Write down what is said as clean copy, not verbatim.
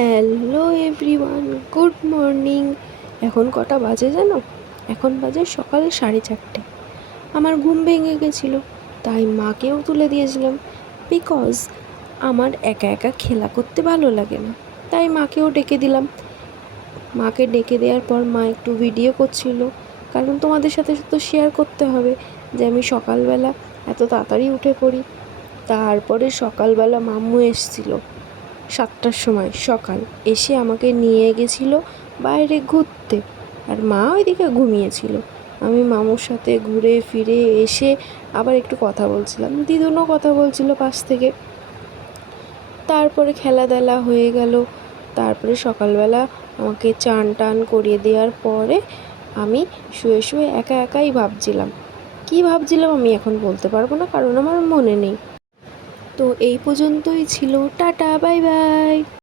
Hello everyone, good morning. এখন কটা বাজে জানো? এখন বাজে সকাল 4:30। আমার ঘুম ভেঙে গেছিলো, তাই মাকেও তুলে দিয়েছিলাম। বিকজ আমার একা একা খেলা করতে ভালো লাগে না, তাই মাকেও ডেকে দিলাম। মাকে ডেকে দেওয়ার পর মা একটু ভিডিও করছিল, কারণ তোমাদের সাথে তো শেয়ার করতে হবে যে আমি সকালবেলা এত তাড়াতাড়ি উঠে পড়ি। তারপরে সকালবেলা মাম্মু এসেছিলো 7টার সময় সকাল, এসে আমাকে নিয়ে গেছিলো বাইরে ঘুরতে, আর মা ওইদিকে ঘুমিয়েছিল। আমি মামুর সাথে ঘুরে ফিরে এসে আবার একটু কথা বলছিলাম, দিদুনও কথা বলছিল পাশ থেকে। তারপরে খেলাধুলা হয়ে গেল। তারপরে সকালবেলা আমাকে চান টান করিয়ে দেওয়ার পরে আমি শুয়ে শুয়ে একা একাই ভাবছিলাম। কী ভাবছিলাম আমি এখন বলতে পারবো না, কারণ আমার মনে নেই। তো এই পর্যন্তই ছিল। Tata, bye bye.